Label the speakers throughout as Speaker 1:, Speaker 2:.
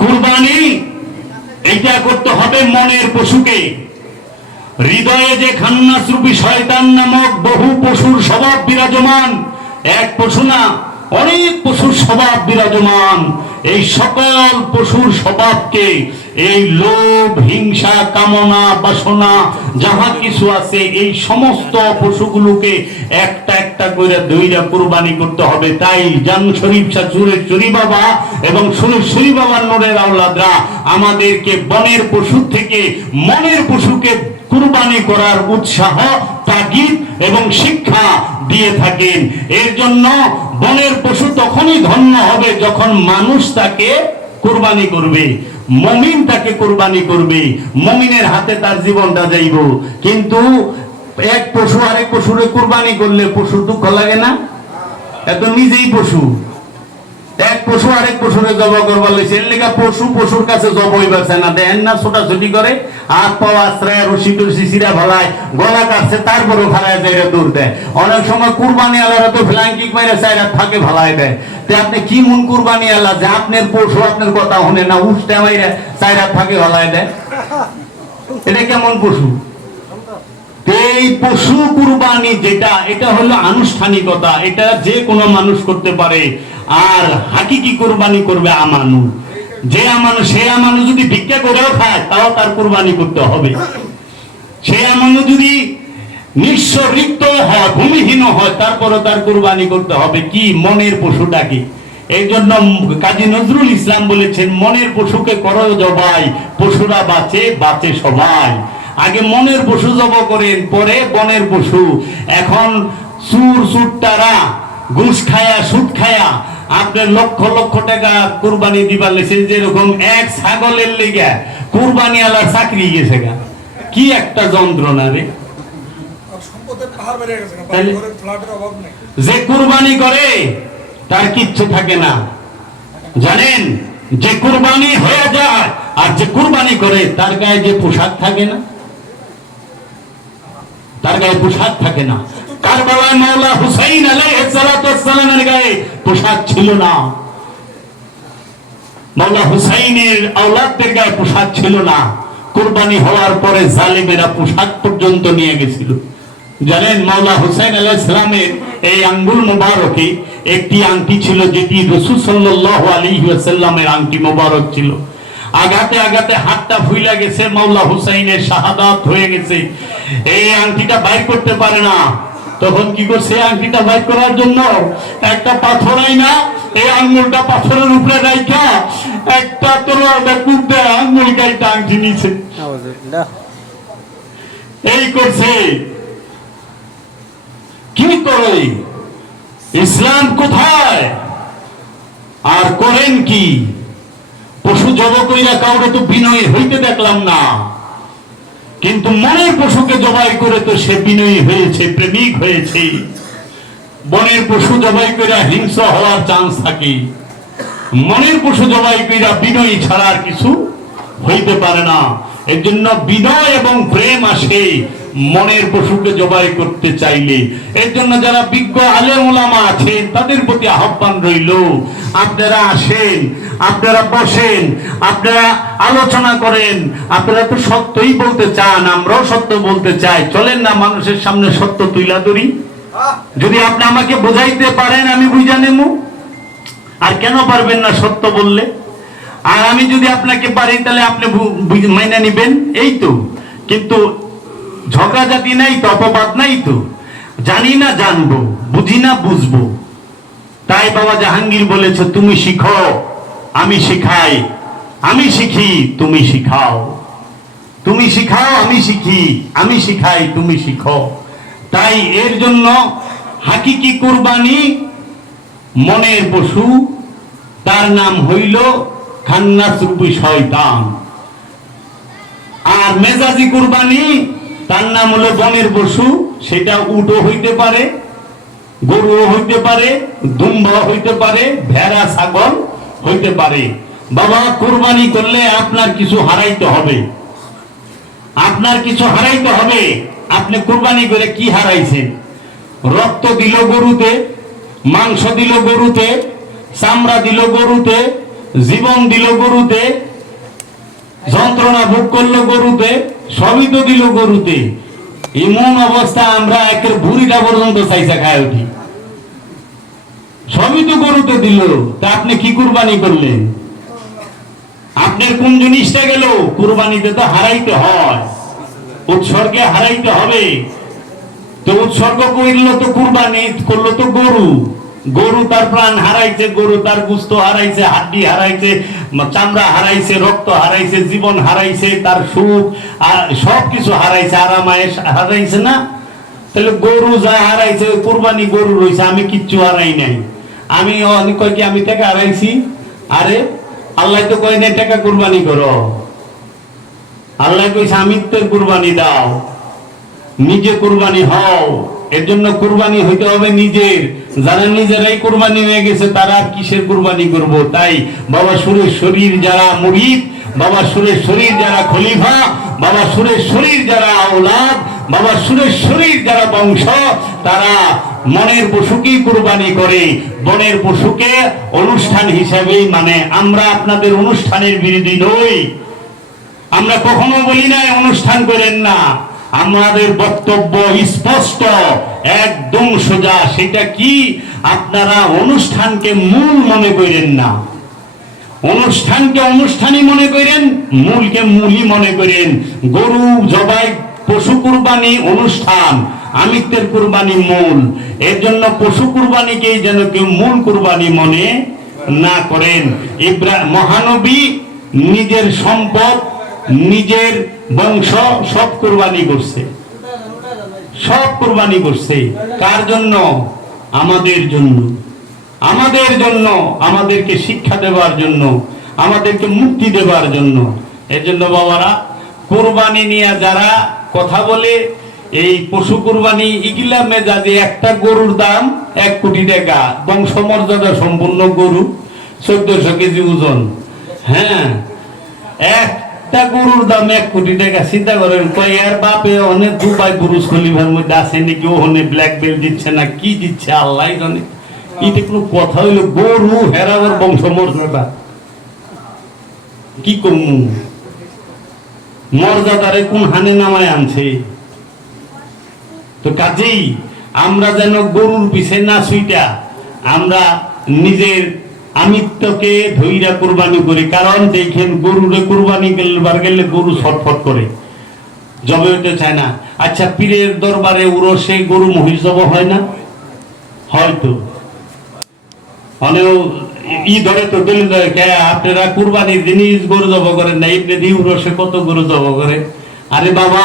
Speaker 1: কুরবানি, এটা করতে হবে মনের পশুকে। হৃদয়ে যে খান্নাসরূপী শয়তান নামক বহু পশুর স্বভাব বিরাজমান, এক পশু না, অনেক পশুর স্বভাব বিরাজমান। এই সকল পশুর স্বভাবকে এই লোভ, হিংসা, কামনা, বাসনা, যাহা কিছু আছে, এই সমস্ত পশুগুলোকে একটা একটা করে দইরা কুরবানি করতে হবে। তাই জান শরীফ শাহ সুরের চুরি বাবা এবং সুরি বাবার নোরের আওলাদরা আমাদেরকে বনের পশু থেকে মনের পশুকে কুরবানি করার উৎসাহ, তাগিদ এবং শিক্ষা দিয়ে থাকেন। এর জন্য বনের পশু তখনই ধন্য হবে যখন মানুষ তাকে কুরবানি করবে। মমিন তাকে কোরবানি করবে, মমিনের হাতে তার জীবনটা যাইব। কিন্তু এক পশু আরেক পশুরে কোরবানি করলে পশু দুঃখ লাগে না? এত নিজেই পশু। এক পশু আরেক পশুরে জব করবার লইছে। এর লেগা পশু পশুর কাছে জব হইবার চায় না। দেন না, ছোটাছুটি করে হাত পাও আশ্রয় রশি টসি সিরা ফেলায়, গলা কাটছে, তারপরও ফেলায় যায় দূর দেয় অনেক সময় কুরবানি আলারা তো ফ্ল্যাঙ্কিং মাইরা চাইরা থাকে ফেলায় দেয়। তে আপনি কি মন কুরবানি আল্লাহ যে আপনার পশু আপনার কথা শুনে না উঠতে মাইরা চাইরা থাকে ফেলায় দেয়? এটা কেমন পশু? এই পশু কুরবানি যেটা, এটা হলো আনুষ্ঠানিকতা। এটা যে কোনো মানুষ করতে পারে। আর হাকিকি কুরবানি করবে আমানু? যে আমানু, সে আমানু যদি ভিক্ষা করেও খায়, তাও তার কুরবানি করতে হবে। সে আমানু যদি হয়, ভূমিহীন হয় তারপরে তার কুরবানি করতে হবে। কি? মনের পশুটাকে এই জন্য কাজী নজরুল ইসলাম বলেছেন, মনের পশুকে করো জবাই, পশুরা বাঁচে বাঁচে সবাই। আগে মনের পশু জব করেন, পরে বনের পশু। এখন সুর সুট্টারা ঘুষ খায়া সুট খায়া আপনার লক্ষ লক্ষ টাকা কুরবানি দিবার লেছে যেরকম এক ছাগলের লেগে কুরবানি আলার চাকরি গেছে গা। কি একটা যন্ত্রণা রে। যে কুরবানি করে তার কিচ্ছু থাকে না। জানেন যে কুরবানি হয়ে যায় আর যে কুরবানি করে তার গায়ে যে পোশাক থাকে না? তার গায়ে পোশাক থাকে না। কারবালায় মাওলা হুসাইন আলাইহিস সালাতু ওয়াসসালামের গায়ে পোশাক ছিল না। মাওলা হুসাইনের আওলাদদের গায়ে পোশাক ছিল না। কুরবানি হওয়ার পরে জালিমেরা পোশাক পর্যন্ত নিয়ে গেছিল। জানেন মাওলা হুসাইন আলাহ ইসলামের এই আঙ্গুল মোবারকে একটি আংটি ছিল যেটি রসুল সাল্লাহ আলী সাল্লামের আংটি মোবারক ছিল। আঘাতে আঘাতে হাতটা ফুইলা গেছে মাওলা হুসাইনের শাহাদাত হয়ে গেছে। এই আংটিটা বাইর করতে পারে না। তখন কি করছে এই আংটিটা বাইর করার জন্য? একটা পাথর না এই আঙ্গুলটা পাথরের উপরে রাইখা একটা তলোয়ারটা কূপ দেয় আঙ্গুল গাইটা আংটি নিছে। এই করছে। কি করে? ইসলাম কোথায়? আর করেন কি? পশু জব কইরা কাউরে তো বিনয় হইতে দেখলাম না। কিন্তু মনের পশুকে জবাই করে তো সে বিনয়ী হয়েছে, প্রেমিক হয়েছে। বনের পশু জবাই করে হিংস হওয়ার চান্স থাকে। মনের পশু জবাই কইরা বিনয়ী ছাড়া আর কিছু হইতে পারে না। এর জন্য বিনয় এবং প্রেম আসে। মনের পশুকে জবাই করতে চাইলে। এর জন্য যারা বিজ্ঞ আলেম ওলামা আছেন, তাদের প্রতি আহ্বান রইল। আপনারা আসেন, আপনারা বসেন, আপনারা আলোচনা করেন। আপনারা তো সত্যই বলতে চান, আমরাও সত্য বলতে চাই। চলেন না, মানুষের সামনে সত্য তুইলা ধরি। যদি আপনি আমাকে বোঝাইতে পারেন, আমি বুঝা নেব আর কেন পারবেন না সত্য বললে? আর আমি যদি আপনাকে পারি, তাহলে আপনি মাইনা নিবেন। এই তো। কিন্তু ঝগড়া জাতি নাই তো অপবাদ নাই তো। জানি না, জানব, বুঝি না, বুঝব। তাই বাবা জাহাঙ্গীর বলেছে, তুমি শিখো, আমি শিখাই। আমি শিখি, তুমি শিখাও। তুমি শিখাও, আমি শিখি। আমি শিখাই, তুমি শিখো। তাই এর জন্য হাকিকি কুরবানি মনের পশু, তার নাম হইল খান্নাস রূপী শয়তান। আর মেজাজি কুরবানি তার নাম হলো বনের পশু সেটা উটও হইতে পারে, গরুও হইতে পারে দুম্বা হইতে পারে, ভেড়া, ছাগল হইতে পারে। বাবা, কুরবানি করলে আপনার কিছু হারাইতে হবে। আপনার কিছু হারাইতে হবে। আপনি কুরবানি করে কি হারাইছেন? রক্ত দিল গরুতে, মাংস দিল গরুতে, চামড়া দিল গরুতে, জীবন দিল গরুতে, যন্ত্রণা ভোগ করল গরুতে সবই তো দিল গরুতে। এমন অবস্থা আমরা একের বুড়িটা পর্যন্ত চাইসা খায় উঠি। সবই তো গরুতে দিল। তা আপনি কি কুরবানি করলেন? আপনার কোন জিনিসটা গেল? কুরবানিতে তো হারাইতে হয়। উৎসর্গে হারাইতে হবে। তো উৎসর্গ করল তো কুরবানি, করল তো গরু। গরু তার প্রাণ হারাইছে, গরু তার গুস্ত হারাইছে, হাড্ডি হারাইছে চামড়া হারাইছে, রক্ত হারাইছে, জীবন হারাইছে, তার সুখ, আর সব কিছু হারাইছে আরামায়েশ হারাইছে না? তাহলে গরু যা হারাইছে, কুরবানি গরু রয়েছে আমি কিচ্ছু হারাই নাই। আমি অনেক কয় কি, আমি টাকা হারাইছি? আরে, আল্লাহ তো কয় নাই, টাকা কুরবানি করো। আল্লাহ কইছে আমিত্বের কুরবানি দাও। নিজে কুরবানি হও। এর জন্য কুরবানি হইতে হবে নিজের। যারা নিজেরাই কুরবানি হয়ে গেছে, তারা কিসের কুরবানি করব? তাই বাবা সুরের শরীর যারা মুরিদ, বাবা সুরের শরীর যারা খলিফা, বাবা সুরের শরীর যারা আওলাদ, বাবা সুরের শরীর যারা বংশ, তারা মনের পশুকেই কুরবানি করে। বনের পশুকে অনুষ্ঠান হিসাবেই মানে। আমরা আপনাদের অনুষ্ঠানের বিরোধী নই। আমরা কখনো বলি না অনুষ্ঠান করেন না। আমাদের বক্তব্য স্পষ্ট, একদম সোজা। সেটা কি? আপনারা অনুষ্ঠানকে মূল মনে করেন না। অনুষ্ঠানকে অনুষ্ঠানই মনে করেন, মূলকে মূলই মনে করেন। গরু, জবাই, পশু কুরবানি অনুষ্ঠান, আমিত্বের কুরবানি মূল। এর জন্য পশু কুরবানিকেই যেন কেউ মূল কুরবানি মনে না করেন। ইব্রা, মহানবী নিজের সম্পদ, নিজের বংশ সব কুরবানি করছে। সব কুরবানি করছে। কার জন্য? আমাদের জন্য। আমাদের জন্য, আমাদেরকে শিক্ষা দেওয়ার জন্য, আমাদেরকে মুক্তি দেওয়ার জন্য। এর জন্য বাবারা, কুরবানি নিয়ে যারা কথা বলে, এই পশু কুরবানি ইগিলা মেজাজে একটা গরুর দাম এক কোটি টাকা। বংশমর্যাদা সম্পূর্ণ গরু, চোদ্দশো কেজি ওজন। হ্যাঁ একটা গরুর দাম এক কোটি টাকা। চিন্তা করেন, কয়, এর বাপে অনেক দুবাই বুরুজ খলিফার মধ্যে আছে নাকি? ওখানে ব্ল্যাক বেল দিচ্ছে না, কি দিচ্ছে? আল্লাহ জানে। এটা কোনো কথা হইল, গরু হেরাবার বংশ মর্যাদা কি কমু? মর্যাদারে কোন হানে নামায় আনছে? তো কাজেই আমরা যেন গরুর পিছে না সুইটা আমরা নিজের আমিত্বকে ধৈরা কুরবানি করি, কারণ দেখেন গরুরে কুরবানি গেলবার গেলে গরু ছটফট করে। জবে হইতে চায় না। আচ্ছা পীরের দরবারে উরসে গরু মহিষ জব হয় না? হয়তো ই ধরে তো দলিল আপনারা জিনিস গরু জব করেন না? ইবনে উরসে কত গরু জব করে? আরে বাবা,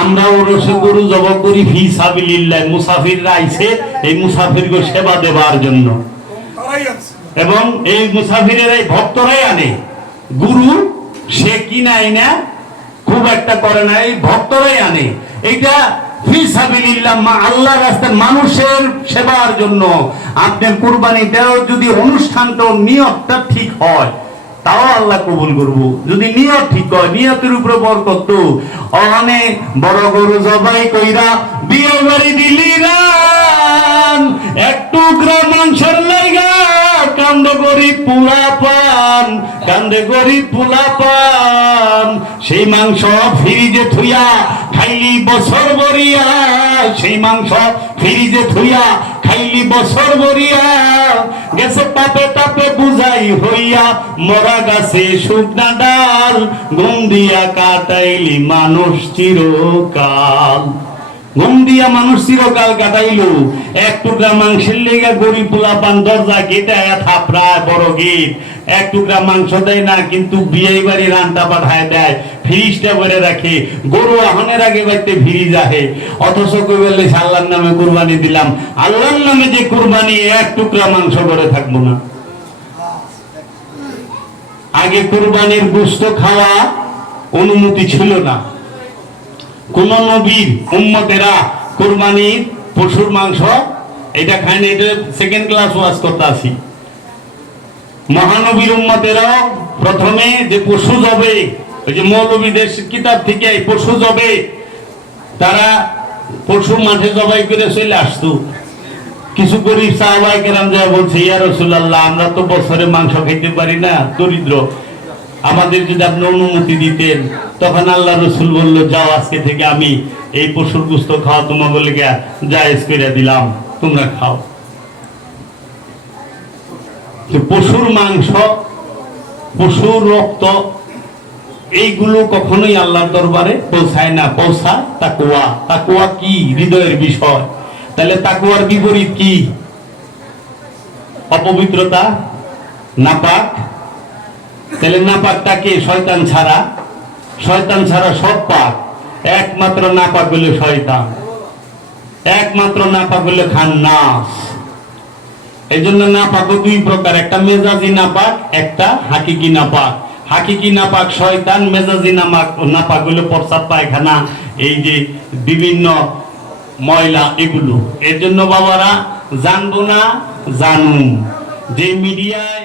Speaker 1: আমরা উরসে গরু জব করি ফি সাবিলিল্লাহ মুসাফিররা আইছে এই মুসাফিরকে সেবা দেবার জন্য।
Speaker 2: তারাই আছে।
Speaker 1: এবং এই মুসাফিরের এই ভক্তরাই আনে। গুরু, সে কিনাই না খুব একটা করে না, এই ভক্তরাই আনে। এইটা আল্লাহ মানুষের সেবার জন্য। কুরবানিটাও যদি অনুষ্ঠানটা নিয়তটা ঠিক হয়, তাও আল্লাহ কবুল করব। যদি নিয়ত ঠিক হয়, নিয়তের উপরে বরকত অনেক বড় গরু জবাই কইরা, বিয়ে বাড়ি দিলি একটু গ্রাম মাংসের লাইগা কান্দে গরিব পুলা পান কান্দে গরিব পুলা পান। সেই মাংস ফ্রিজে থুইয়া খাইলি বছর বরিয়া সেই মাংস ফ্রিজে থুইয়া খাইলি বছর বরিয়া গেছে তাপে তাপে বুঝাই হইয়া মরা গাছে শুকনা ডাল ঘুম দিয়া কাটাইলি মানুষ চিরকাল। দিয়া মানুষ চিরকাল কাটাইলো। এক টুকরা মাংসের লেগে গরিব পোলা পান দরজা গেটে থাপড়ায় বড় গেট। এক টুকরা মাংস দেয় না, কিন্তু বিয়ে বাড়ি রান্না পাঠায় দেয়। ফ্রিজটা ভরে রাখে। গরু আহনের আগে বাড়িতে ফ্রিজ আহে অথচ কই বললে আল্লাহর নামে কুরবানি দিলাম। আল্লাহর নামে যে কুরবানি, এক টুকরা মাংস করে থাকব না। আগে কুরবানির গোস্ত খাওয়া অনুমতি ছিল না। কোন নবীর উম্মতেরা কুরবানির পশুর মাংস এটা খায় না, এটা সেকেন্ড ক্লাস ওয়াজ করতে আসি। মহানবীর উম্মতেরাও প্রথমে যে পশু জবে, ওই যে মৌলবীদের কিতাব থেকে এই পশু জবে, তারা পশু মাঠে জবাই করে চলে আসতো। কিছু গরিব সাহাবাই কেরাম যা বলছে, ইয়া রসুল্লাহ আমরা তো বছরে মাংস খেতে পারি না, দরিদ্র। আমাদের যদি আপনি অনুমতি দিতেন, তখন আল্লাহ রসুল বলল, যাও, আজকে থেকে আমি এই পশুর গুস্ত খাওয়া তোমাকে লেগে জায়েজ করে দিলাম, তোমরা খাও। পশুর মাংস, পশুর রক্ত, এইগুলো কখনোই আল্লাহর দরবারে পৌঁছায় না। পৌঁছা তাকুয়া তাকুয়া কি? হৃদয়ের বিষয়। তাহলে তাকুয়ার বিপরীত কি? অপবিত্রতা? নাপাক? তাহলে নাপাকটা কে? শয়তান ছাড়া। শয়তান ছাড়া সব পাক একমাত্র নাপাক হলো শয়তান। একমাত্র নাপাক হলো খান্নাস। এই জন্য নাপাক দুই প্রকার, একটা মেজাজি নাপাক, একটা হাকিকি নাপাক। হাকিকি নাপাক শয়তান, মেজাজি নামাক, নাপাক হলো প্রসাদ পায়খানা, এই যে বিভিন্ন ময়লা এগুলো। এর জন্য বাবারা, জানব না জানুন যে মিডিয়ায়